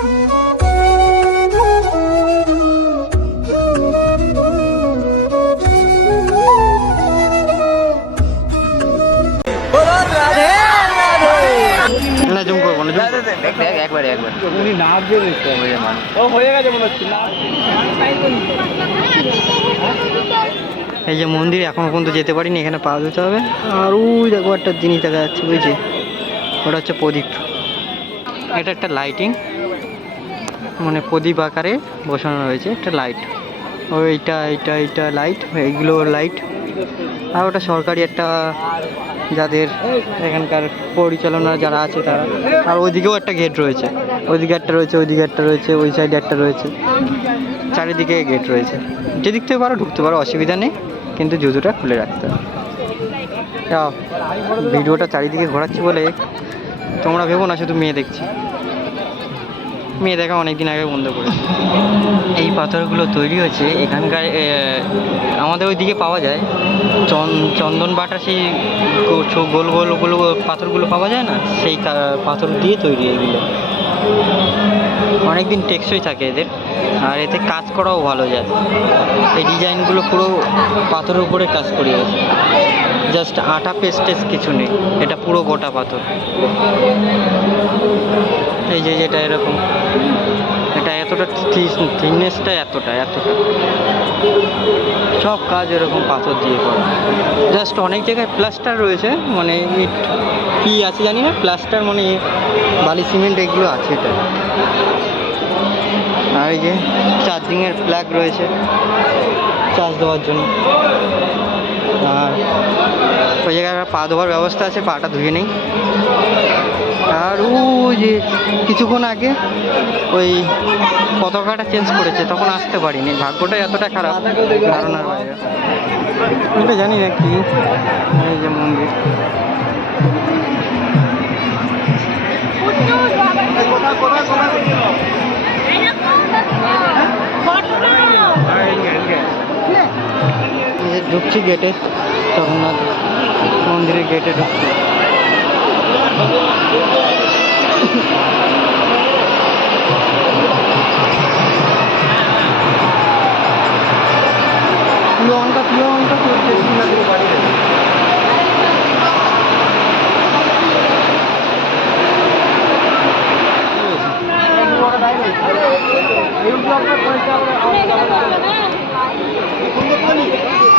এই যে মন্দির এখনো পর্যন্ত যেতে পারিনি, এখানে পা ধুতে হবে। আর ওই দেখো একটা জিনিস দেখা যাচ্ছে, বুঝছি ওটা হচ্ছে প্রদীপ। এটা একটা লাইটিং, মানে প্রদীপ আকারে বসানো রয়েছে একটা লাইট। এইটা এইটা এইটা লাইট, এইগুলো লাইট। আর ওটা সরকারি একটা, যাদের এখানকার পরিচালনা যারা আছে তারা। আর ওইদিকেও একটা গেট রয়েছে, ওইদিকে একটা রয়েছে, ওইদিকে একটা রয়েছে, ওই সাইডে একটা রয়েছে, চারিদিকে গেট রয়েছে। যেদিক থেকে পারো ঢুকতে পারো, অসুবিধা নেই, কিন্তু জুতোটা খুলে রাখতে হবে। ভিডিওটা চারিদিকে ঘোরাচ্ছি বলে তোমরা ভেবো না শুধু মেয়ে দেখছি, মেয়ে দেখা অনেকদিন আগে বন্ধ করেছে। এই পাথরগুলো তৈরি হয়েছে এখানকার, আমাদের ওইদিকে পাওয়া যায় চন্দন বাটা, সেই গোল গোল ওগুলো পাথরগুলো পাওয়া যায় না, সেই পাথর দিয়ে তৈরি এগুলো। অনেকদিন টেকসই থাকে এদের, আর এতে কাজ করাও ভালো যায়। এই ডিজাইনগুলো পুরো পাথরের উপরে কাজ করি আছে, জাস্ট আটা পেস্টেস কিছু নেই, এটা পুরো গোটা পাথর। এই যে যেটা এরকম, এটা এতটা থিকনেসটা এতটা সব কাজ এরকম পাথর দিয়ে করা। জাস্ট অনেক জায়গায় প্লাস্টার রয়েছে, মানে ইট কি আছে জানি না, প্লাস্টার মানে বালি সিমেন্ট এগুলো আছে এটা। আর এই যে চার্জিংয়ের প্লাগ রয়েছে চার্জ দেওয়ার জন্য। আর ওই জায়গায় পা ধোয়ার ব্যবস্থা আছে, পাটা ধুয়ে নেই। আর ওই যে কিছুক্ষণ আগে ওই পতাকাটা চেঞ্জ করেছে, তখন আসতে পারিনি, ভাগ্যটা এতটা খারাপ ধারণার বাইরে। এটা জানি না কি। এই যে মন্দির, ঢুকছি গেটে, জগন্নাথ মন্দিরের গেটে ঢুকছি। প্রিয়ঙ্কা করছে বাড়ি।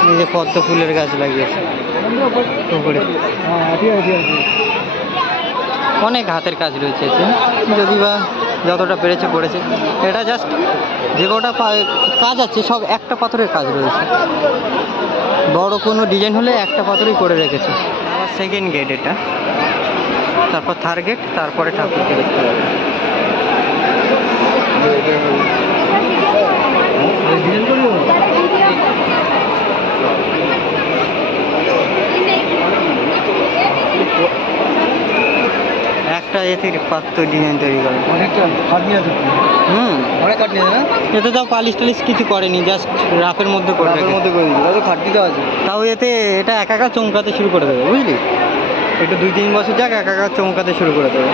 এই যে পদ্ম ফুলের গাছ লাগিয়েছে পুকুরে, অনেক হাতের কাজ রয়েছে এতে, যদি বা যতটা পেরেছে করেছে। এটা জাস্ট যে কটা কাজ আছে সব একটা পাথরের কাজ রয়েছে, বড় কোনো ডিজাইন হলে একটা পাথরই করে রেখেছে। আবার সেকেন্ড গেট এটা, তারপর থার্ড গেট, তারপরে ঠাকুরকে দেখতে পাবে। একটা এ থেকে পাত্র ডিজাইন তৈরি করে অনেকটা কাট নিয়ে আছে। অনেক কাট নিয়ে না, এতে তাও পালিশ টালিশ কিছু করেনি, জাস্ট রাফের মধ্যে করে দিয়েছে, খাটনি দেওয়া আছে। তাও এতে এটা একা একা চমকাতে শুরু করে দেবে, বুঝলি, একটু 2-3 বছর যাক, একা একা চমকাতে শুরু করে দেবে।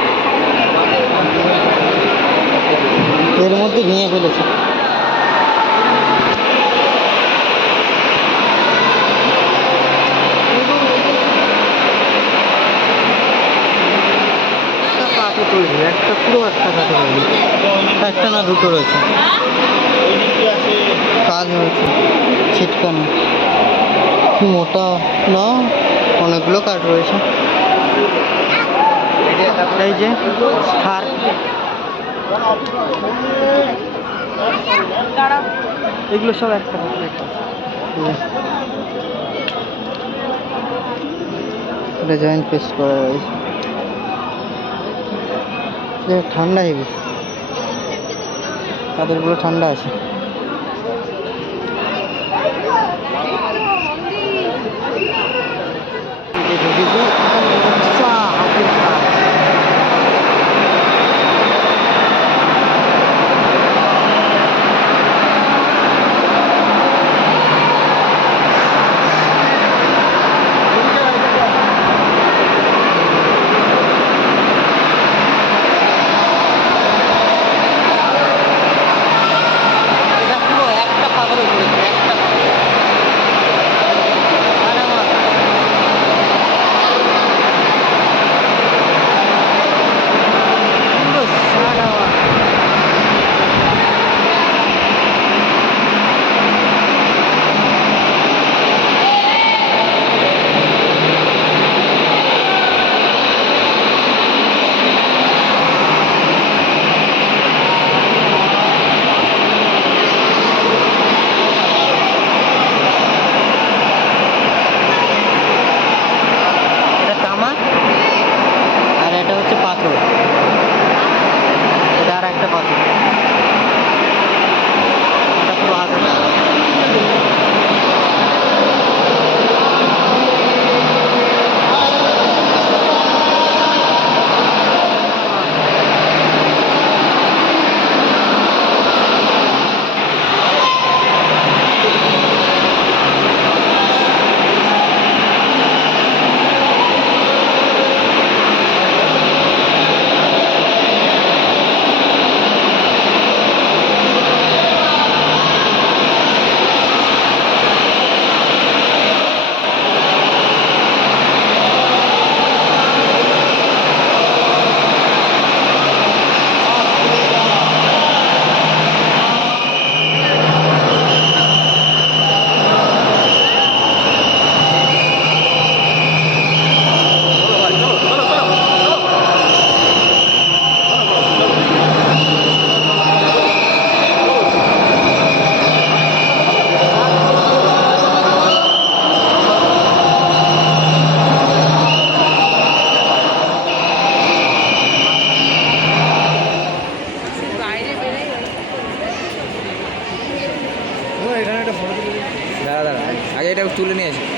এর মধ্যে ভেঙে ফেলেছে। একটা পুরো একটা কাঠে একটা না দুটো রয়েছে, কাজ হয়েছে ছিটকানো, কি মোটা না, অনেকগুলো কাঠ রয়েছে। এই যে থার, এগুলো সব একটা জয়েন্ট পেস্ট করা রয়েছে। ঠান্ডা হেবি, তাদেরগুলো ঠান্ডা আছে। এটা তুলে নিয়েছে